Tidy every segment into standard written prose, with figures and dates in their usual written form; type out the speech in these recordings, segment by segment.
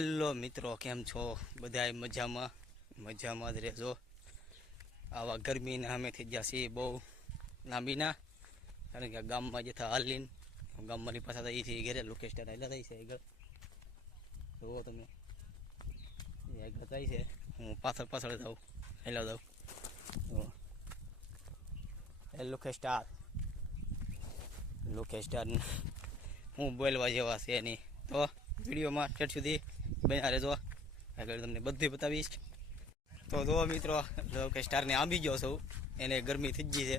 Hello મિત્રો, કેમ છો? બધાય મજામાં મજામાં જ રહેજો. આવા ગરમીના અમે થઈ ગયા છીએ બહુ લાંબીના, કારણ કે ગામમાં જતા હાલીને ગામમાંની પાછા થઈ છે ઘરે લોકેસ્ટર આવેલા થઈ છે આગળ. જુઓ તમે આગળ થાય છે, હું પાછળ પાછળ જાઉં, હેલા જાઉં. લોકેસ્ટાર હું બોલવા જેવા છે નહીં, તો વિડીયોમાં ઠેઠ સુધી બન્યા રહેજો, આગળ તમને બધું બતાવીશ. તો જો મિત્રો, લોકેસ્ટારને આંબી ગયો છું, એને ગરમી થઈ ગઈ છે.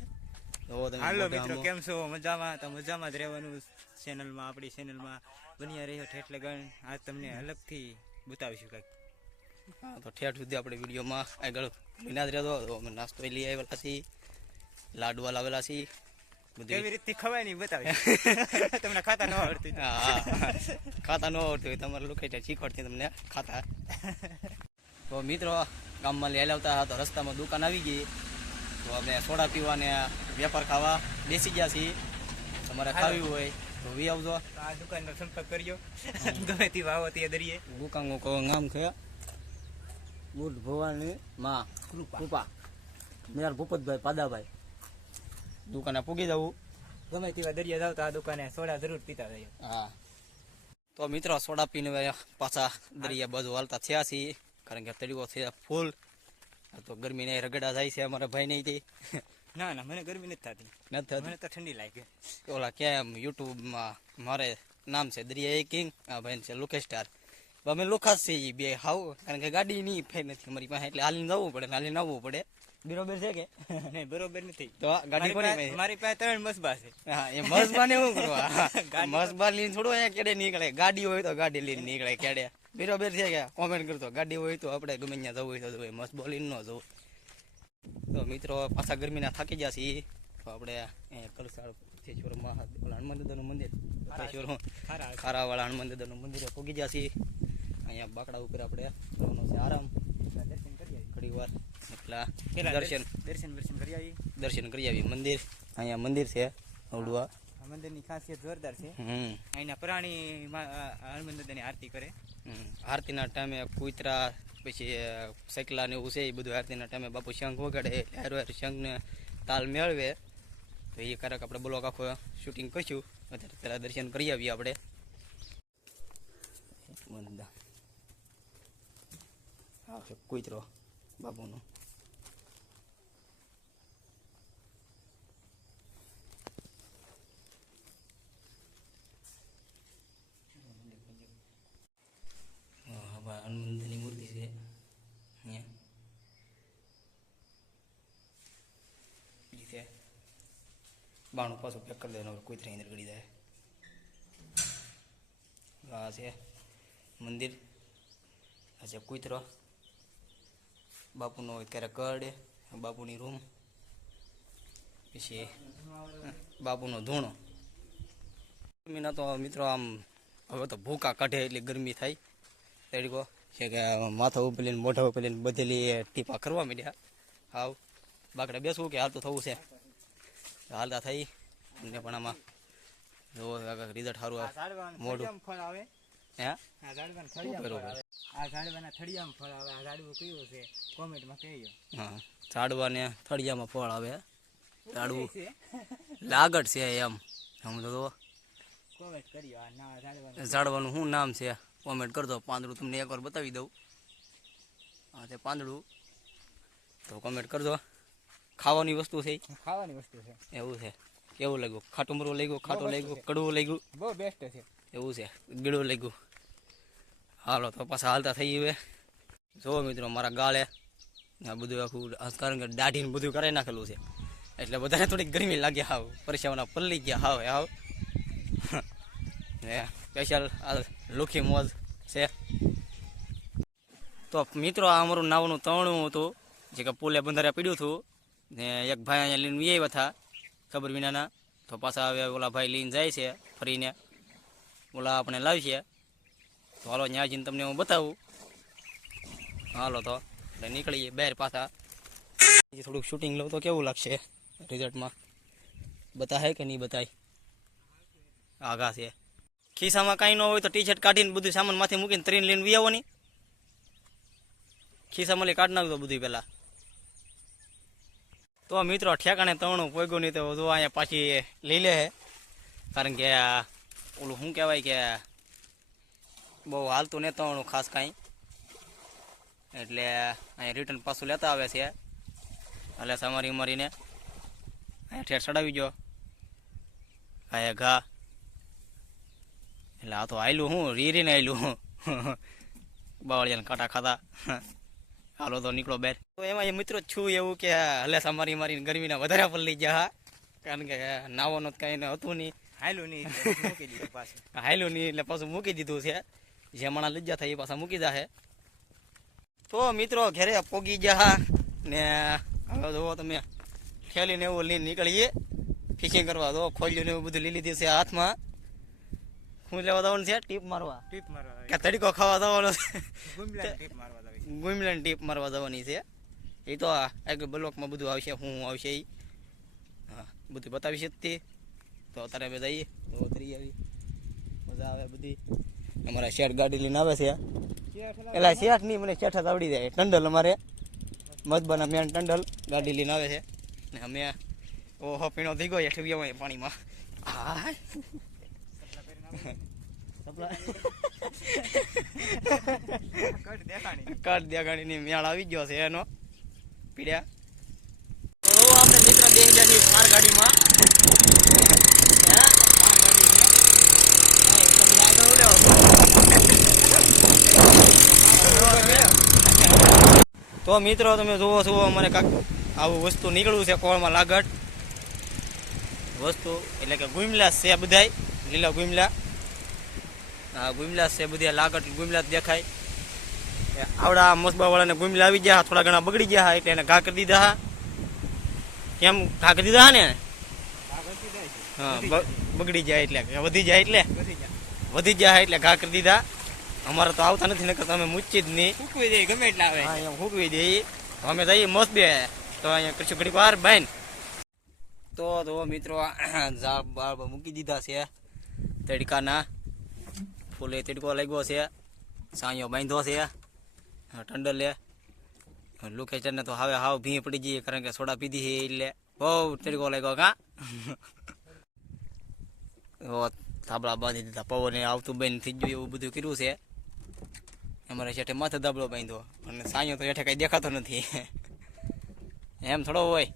હાલો મિત્રો, કેમ છો? મજામાં? તો મજામાં જ રહેવાનું. ચેનલમાં, આપણી ચેનલમાં બન્યા રહ્યો ઠેઠ લગન. આજ તમને અલગથી બતાવીશું કંઈક. હા, તો ઠેઠ સુધી આપણે વિડીયોમાં આગળ બન્યા જ રહેજો. તો અમે નાસ્તો લઈ આવેલા છીએ, લાડવા લાવેલા છીએ. કેવી રીતે ખવાય નહીં બતાવીશ. તમને ખાતા ન આવડતું. હા, ખાતા ન આવડતું હોય તમારે લોકેસ્ટાર શીખવાડતી તમને ખાતા. તો મિત્રો, ગામમાં લઈ આવતા તો રસ્તામાં દુકાન આવી ગઈ, તો અમે સોડા પીવાને વેપાર ખાવા બેસી ગયા છીએ. તમારે ખાવી હોય તો વી આવજો. આ દુકાનનો સંપર્ક કરજો, ગમે તે વાવો તે દરિયે. દુકાનનું નામ છે બુદ્ધ ભવાની માં કૃપા, મેર ભૂપતભાઈ પાદાભાઈ. દુકાને પૂગી જવું, ગમે તેવા દરિયા જાવ તો આ દુકાને સોડા જરૂર પીતા જાય. હા, તો મિત્રો સોડા પીને પાછા દરિયા બાજુ હાલતા થયા છીએ, કારણ કે તળીઓ છે ફૂલ. તો ગરમી ને રગડા જાય છે અમારા ભાઈ નહીં. ના ના, મને ગરમી નથી થતી, મને તો ઠંડી લાગે. ઓલા કેમ યુટ્યુબમાં મારે નામ છે દરિયા કિંગ, આ ભાઈ છે લોકેસ્ટાર. અમે લોખાસ છીએ બે હાવ, કારણ કે ગાડી નહીં ફેર નથી અમારી પાસે, એટલે હાલીને જવું પડે, હાલીને આવવું પડે. બરોબર છે કે નહીં? બરોબર નથી. તો ગાડી કોની? મારી પાસે 3 મસબા છે. હા, એ મસબા ને શું કરવા? મસબા લઈને થોડું અહીંયા કેડે નીકળે, ગાડી હોય તો ગાડી લઈને નીકળે કેડે. બરોબર છે કે? કોમેન્ટ કરતો. ગાડી હોય તો આપણે ગમે ત્યાં જવું હોય તો જવું, મસબો લઈને ન જવું. તો મિત્રો, પાછા ગરમીના થાકી ગયા છીએ, તો આપણે કલસાળ સિદ્ધેશ્વરમાં હનુમાન દાદાનું મંદિર, ખારાવાળા હનુમાન દાદાનું મંદિરે પહોંચી ગયા છીએ. અહીંયા બાકડા ઉપર આપણે કરવાનો છે આરામ, ઘણી વાર. એટલા દર્શન કરી આવી મંદિર. અહીંયા મંદિર છે અવડુઆ. મંદિરની ખાસિયત જોરદાર છે. અહીંના પ્રાણી હનુમાન દાદાની આરતી કરે. આરતીના ટાઈમે કૂતરા, પછી સકલા ને એવું છે, એ બધું આરતીના ટાઈમે બાપુ શંખ વગાડે, એટલે શંખને તાલ મેળવે. તો એ કારક આપણે બ્લોગ આખો શૂટિંગ કરીશું. અત્યારે પહેલા દર્શન કરી આવીએ આપણે. હા, કૂતરો બાપુનો. હનુમાનની મૂર્તિ છે અહીંયા. બાણું પાછું પેક કરી દેવાનું, કૂતરા અંદર ગળી જાય. આ છે મંદિર, આ છે કૂતરો બાપુનો. ક્યારેક કરડે, બાપુની રૂમ, પછી બાપુનો ધૂણો. ગરમીના તો મિત્રો આમ હવે તો ભૂકા કાઢે એટલે ગરમી થાય. તડકો છે કે માથા ઉપલીને મોઢા ઉપલીને બધેલી ટીપા કરવા માંડ્યા. હાવ બાકડે બેસવું કે હાલતું થવું છે, હાલતા થઈ. અમને પણ આમાં જોવો રિઝલ્ટ સારું આવે. મોઢું ફળ આવે. હે? આ ઝાડવાના થળિયામાં ફળ આવે. આ ઝાડવું કયું છે કોમેન્ટમાં કહેજો. હા, ઝાડવાને થળિયામાં ફળ આવે. ઝાડવું લાગડ છે એમ સમજો તો. કોમેન્ટ કર્યો. આ ના ઝાડવાનું શું નામ છે કોમેન્ટ કરજો. પાંદડું તમને એકવાર બતાવી દઉં. હા, તે પાંદડું તો કોમેન્ટ કરજો. ખાવાની વસ્તુ છે, ખાવાની વસ્તુ છે. એવું છે. કેવું લાગ્યું? ખાટું મરવું લાગ્યું, ખાટું લાગ્યું, કડવું લાગ્યું? બહુ બેસ્ટ છે. એવું છે, ગળું લાગ્યું. હાલો તો પાછા હાલતા થઈ હવે. જુઓ મિત્રો, મારા ગાળે આ બધું આખું, કારણ કે દાઢીને બધું કરાવી નાખેલું છે, એટલે બધાને થોડીક ગરમી લાગી. હાવ પરસેવાના પલ્લી ગયા. હાવ હાવ સ્પેશિયલ આ લુખી મોજ છે. તો મિત્રો, આ અમારું નાવનું તણું હતું, જે કે પુલે બંધારે પીડ્યું હતું ને એક ભાઈ અહીંયા લઈને આવ્યા હતા ખબર વિનાના. તો પાછા હવે ઓલા ભાઈ લઈને જાય છે ફરીને, ઓલા આપણે લાવશે. તો હાલો ત્યાં જઈને તમને હું બતાવું. હાલો તો આપણે નીકળીએ બહાર પાછા. થોડુંક શૂટિંગ લઉં તો કેવું લાગશે રિઝલ્ટમાં? બતાવે કે નહીં બતાય? આઘા છે. ખિસ્સામાં કાંઈ ન હોય તો ટી શર્ટ કાઢીને બધું સામાન માથે મૂકીને તરીને લઈને વી આવો નહીં. ખિસ્સામાં લઈ કાઢ નાખજો બધું પહેલાં. તો મિત્રો ઠેકાણે તણું પોગ્યું નહીં તો જો અહીંયા પાછી લઈ લે છે. કારણ કે ઓલું શું કહેવાય કે બહુ હાલતું નહીં તણું ખાસ કાંઈ, એટલે અહીંયા રિટર્ન પાછું લેતા આવે છે. એટલે સમારી મારીને અહીંયા ઠેર ચડાવી ગયો અહીંયા ઘા. એટલે આ તો આયલું હું રીરીને આયલું હું બાવળિયાને કાંટા ખાતા. હાલો તો નીકળો બેર. તો એમાં એ મિત્રો છું એવું કે હલેસા મારી મારીને ગરમીના વધારે પર લઈ ગયા. કારણ કે નાવાનું કાંઈ હતું નહીં, હાયલું નહીં મૂકી દીધું પાછું. હાયલું નહીં એટલે પાછું મૂકી દીધું છે. જે માણા લજ્જા થાય એ પાછા મૂકી જાહે. તો મિત્રો ઘરે પોગી ગયા ને હવે જુઓ તમે ખેલીને એવું લઈને નીકળીએ ફિશિંગ કરવા. તો ખોલ્યું ને એવું બધું લઈ લીધું છે હાથમાં. શું લેવા જવાનું છે? ટીપ મારવા ટીપ મારવા કે તડીકો ખાવા જવાનો છે? ગુમલા ટીપ મારવા આવી. ગુમલાને ટીપ મારવા જવાની છે. એ તો આગળ બ્લોકમાં બધું આવશે, શું આવશે એ હા બધું બતાવીશ જ તે. તો અત્યારે અમે જઈએ તો ઉતરી આવી, મજા આવે બધી. અમારા શેઠ ગાડી લઈને આવે છે. એટલે શેઠ નહીં, મને શેઠ જ આવડી જાય. ટંડલ અમારે મધબાના મેન ટંડલ ગાડી લઈને આવે છે ને અમે ઓહો પીણો થઈ ગયો એઠવી આવે પાણીમાં. હા કટ દેખાણીની મેળ આવી ગયો છે એનો પીડ્યા. તો આપણે મિત્ર બે જણી માર ગાડીમાં તો મિત્રો તમે જુઓ છો અમારે કાંક આવું વસ્તુ નીકળવું છે કોળમાં લાગટ વસ્તુ, એટલે કે ગુમલા છે બધાય લીલા ગુમલા. હા ગુમલા છે બધા લાગટ ગુમલા દેખાય. આવડા મસબાવાળાને ગુમલા આવી ગયા, થોડા ઘણા બગડી ગયા એટલે એને ઘા કરી દીધા. કેમ ઘા કરી દીધા ને? હા બગડી જાય એટલે વધી જાય, એટલે વધી જાય એટલે ઘા કરી દીધા. અમારે તો આવતા નથી, નકર તમે મૂચી જ નહીં. ફૂકવી દે ગમે એટલે આવે. હા અહીંયા ફૂકવી દઈએ. અમે જઈએ મસ્ત બે તો અહીંયા કરશું ઘડી વાર બાઈન. તો મિત્રો ઝાડ બાળ મૂકી દીધા છે તડકાના. ફૂલે તડકો લાગ્યો છે, સાંયો બાંધ્યો છે ટંડલે. લોકેશનને તો હવે હાવ ભીં પડી જઈએ, કારણ કે સોડા પીધી છે એટલે બહુ તડકો લાગ્યો. કાં ધાબળા બાંધી દીધા, પવન આવતું બંધ થઈ ગયું એવું બધું કર્યું છે. અમારે શેઠે માથે ધાબળો બાંધ્યો અને સાંયો તો હેઠે કઈ દેખાતો નથી. એમ થોડો હોય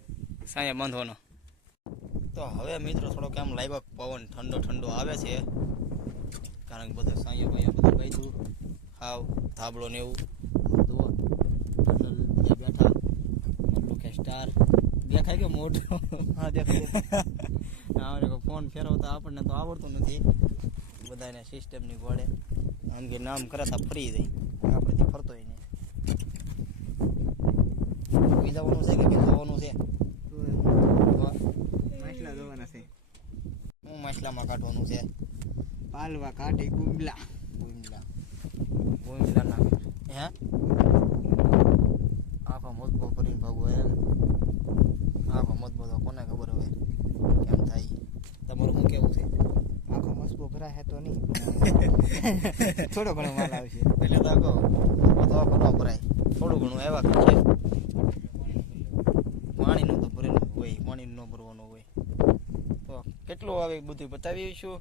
સાંયો બાંધવાનો. તો હવે મિત્રો થોડોક એમ લાગ્યો પવન ઠંડો ઠંડો આવે છે, કારણ કે બધા સાંયો ભાઈઓ બધું બાંધ્યું હાવ ધાબળો ને એવું. જુઓ બેઠા લોકે સ્ટાર દેખાય કે મોટો? હા દેખાય. ફોન ફેરવતા આપણને તો આવડતું નથી, બધાને સિસ્ટમની ઘોડે આમ કે નામ કરાતા ફરી જાય, આપણેથી ફરતો નહીં. જવાનું છે કે જવાનું છે? માછલા જોવાના છે. હું માછલામાં કાઢવાનું છે. પાલવા કાઢી ગુમલા ગુમલા હે આખો મજબૂત કરીને ભાગવો એમ. આખો મજબૂત કોને ખબર હવે કેમ થાય. તમારું શું કેવું છે? આખો મસ્કો ભરાય તો નહીં, થોડો ઘણો માલ આવશે. એટલે તો આખો ન ભરાય, થોડું ઘણું એવા છે. પાણીનું તો ભરેલું હોય, પાણીનું ન ભરવાનું હોય. તો કેટલું આવે બધું બતાવીશું.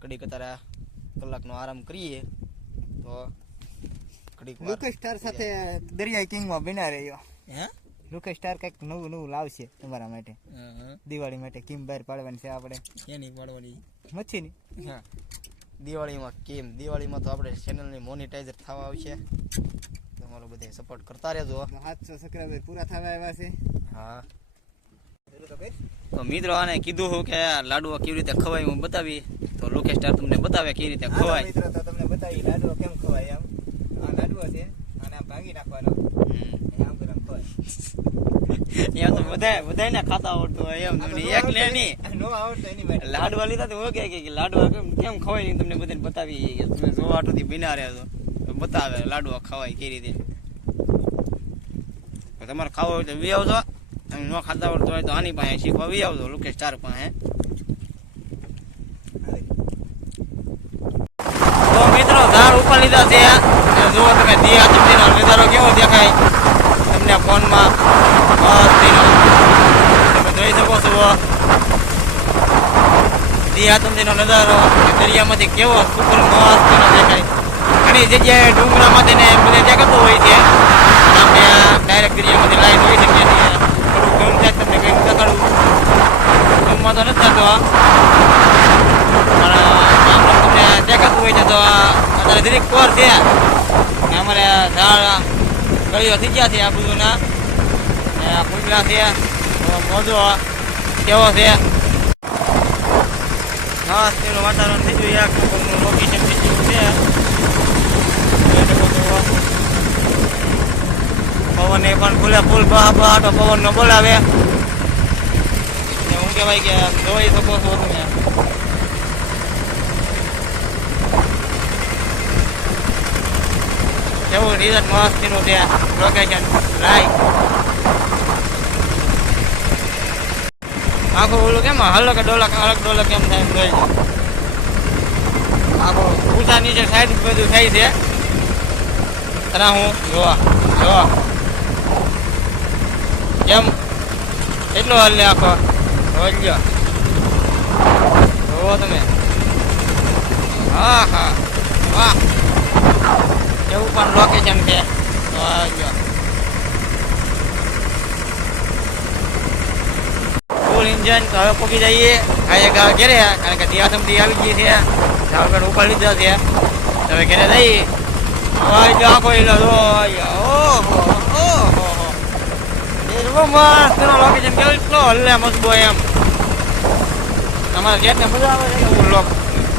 ઘડીક તારા કલાકનો આરામ કરીએ તો ઘડીક લુકેશ સ્ટાર સાથે દરિયાઈ કિંગમાં બના રહ્યો. હે લુકેશ સ્ટાર કંઈક નવું લાવશે તમારા માટે દિવાળી માટે. કિમ બહાર પાડવાની છે આપણે. એની પાડવાની મચ્છીની. હા દિવાળીમાં કેમ? દિવાળીમાં તો આપણે ચેનલની મોનિટાઈઝર થવા આવશે. તમારો બધે સપોર્ટ કરતા રહેજો. 700 સબસ્ક્રાઇબર પૂરા થવા આવ્યા છે. હા તો મિત્રો આને કીધું હું કે લાડુઓ કેવી રીતે ખવાય હું બતાવી, તો લોકેશ સ્ટાર તમને બતાવે કેવી રીતે ખવાય. મિત્રો તો તમને બતાવી લાડુઓ કેમ ખવાય. એમ આ લાડુઓ છે, આને આમ ભાંગી નાખવાનો, આમ ગરમ ખવાય. એમ તો બધાને ખાતા આવડતું હોય એમ તમને એકલે નહીં. નો આવડતો એની માટે લાડવા લીધા તો કે લાડવા કેમ ખવાય એ તમને બધાને બતાવી. તમે જોવા આટોથી બિના રહ્યા તો બતાવે લાડવા ખવાય કેવી રીતે. તમારે ખાવો હોય તો વી આવજો, તમે ન ખાતા આવડતો હોય તો આની પાસે શીખવા વી આવજો લોકેશ સ્ટાર પાસે. ઝાડ ઉપર લીધા છે અને જુઓ તમે દી આતમદીનો નજારો કેવો દેખાય તમને ફોનમાં તમે જોઈ શકો છો દી આતમદીનો નજારો દરિયામાંથી કેવો સુપર મસ્તીનો દેખાય ઘણી જગ્યાએ ડુંગરામાંથી ને બધે દેખાતું હોય છે આપણે ડાયરેક્ટ દરિયામાંથી લાઈન હોય છે ત્યાંથી થોડું ગમ થાય તમને કંઈક દેખાડું ગમમાં તો નથી થતો પણ તમને દેખાતું હોય છે તો અત્યારે દરેક કોર છે ને અમારે ઝાડ ગળીઓ થઈ ગયા છે આ બધુંના ને આ ફૂગલા છે મોજો કેવો છે મસ્ત એનું વાતાવરણ થઈ ગયું એક નંબરનું લોકેશન થઈ ગયું છે પવન એ પણ ફૂલે ફૂલ બહાટો પવનનો બોલાવે ને હું કહેવાય કે જોઈ શકો છો તમે કેવું રિઝલ્ટ મસ્તીનું છે લોકેશન રાઈટ આખું ઓલું કેમ હલક ડોલક કેમ થાય એમ જોઈ આખું ઊંચા નીચે સાઈડ બધું થાય છે તરા હું જોવા કેમ એટલો હલ ને આખો જોઈ જોવો તમે હા વાહ એવું પણ લોકેશન છે ફૂલ ઇન્જન તો હવે પહોંચી જઈએ ઘરે કારણ કે દિયાસમથી આવી ગઈ છે ઝાવગઢ ઉપર લીધા છે હવે ઘરે જઈએ આખો મસ્ત લોકેશન કેવું એટલો હલ્લે મસ્ત એમ તમારા જેટને મજા આવે છે હું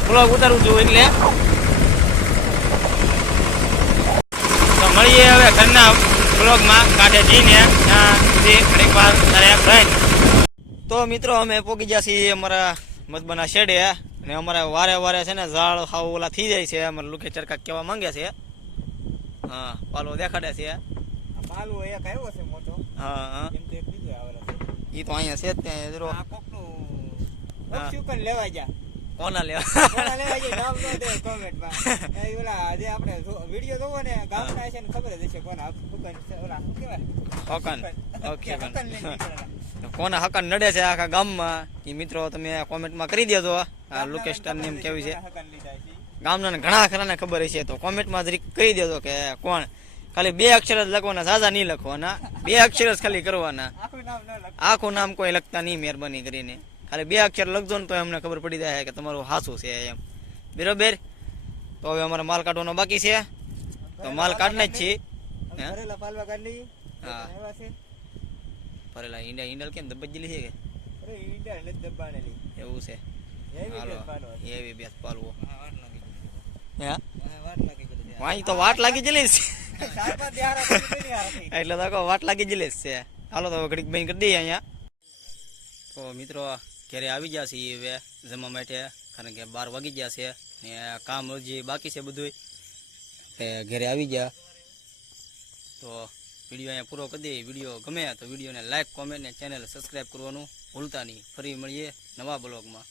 બ્લોગ ઉતારું છું એટલે તો મળીએ હવે ઘરના બ્લોગમાં કાંઠે જઈને ત્યાં સુધી ઘડીક વાર તો મિત્રો અમે પોગી ગયા છીએ અમારા મતબાના શેડે અને અમારા વારે છે ને ઝાડ હાવ ઓલા થઈ જાય છે અમારા લોકો ચરકા કેવા માંગે છે હા પાલો દેખાડે છે પાલો એક આવ્યો છે મોટો હા એમ તો એક બીજો આવેલો છે ઈ તો અહીંયા છે જ ત્યાં જરો આ કોકનું ઓપ્શન લેવા જા કોના લેવા લેવા જાય નામ ન દે કોમેન્ટમાં એ ઓલા જે આપણે વિડિયો જોવો ને ગામના છે ને ખબર જ હશે કોના હકન ઓલા શું કહેવાય હકન ઓકે હકન ને કોના હકન નડે છે આખા ગામમાં એ મિત્રો તમે કોમેન્ટમાં કરી દેજો આ લોકેશન નેમ કેવું છે હકન લીધા છે ગામના ઘણા ખરાને ખબર હશે તો કોમેન્ટમાં જરીક કહી દેજો કે કોણ ખાલી 2 અક્ષર જ લખવાના ઝાઝા નહીં લખવાના 2 અક્ષર જ ખાલી કરવાના આખું નામ કોઈ લખતા નહીં મહેરબાની કરીને ખાલી 2 અક્ષર લખજો ને તો અમને ખબર પડી જાય કે તમારું હાસું છે એમ બરોબર તો હવે અમારે માલ કાઢવાનો બાકી છે તો માલ કાઢને જ છીએ ભરેલા પાલવા કાઢી હા એવા છે ભરેલા ઈંડલ કેમ દબજલી છે કે અરે ઈંડા ને દબાણેલી એવું છે એવી હાલો બેસ પાલવા એવી બેસ પાલવો હે વાત લાગી ગઈ વાંઈ તો વાટ લાગી જલી છે ચાર પાંચ દિહારા પછી નહીં હારતી એટલે તો કહો વાટ લાગી જલી છે હાલો તો ઘડીક બંધ કરી દઈએ અહીંયા તો મિત્રો ઘરે આવી ગયા છીએ હવે જમવા માટે કારણ કે 12 વાગી ગયા છે ને કામ હજી બાકી છે બધું ઘરે આવી ગયા તો વિડીયો અહીંયા પૂરો કરી દઈએ વિડીયો ગમે તો વિડીયોને લાઈક કોમેન્ટ ને ચેનલ સબસ્ક્રાઈબ કરવાનું ભૂલતા નહીં ફરી મળીએ નવા બ્લોગમાં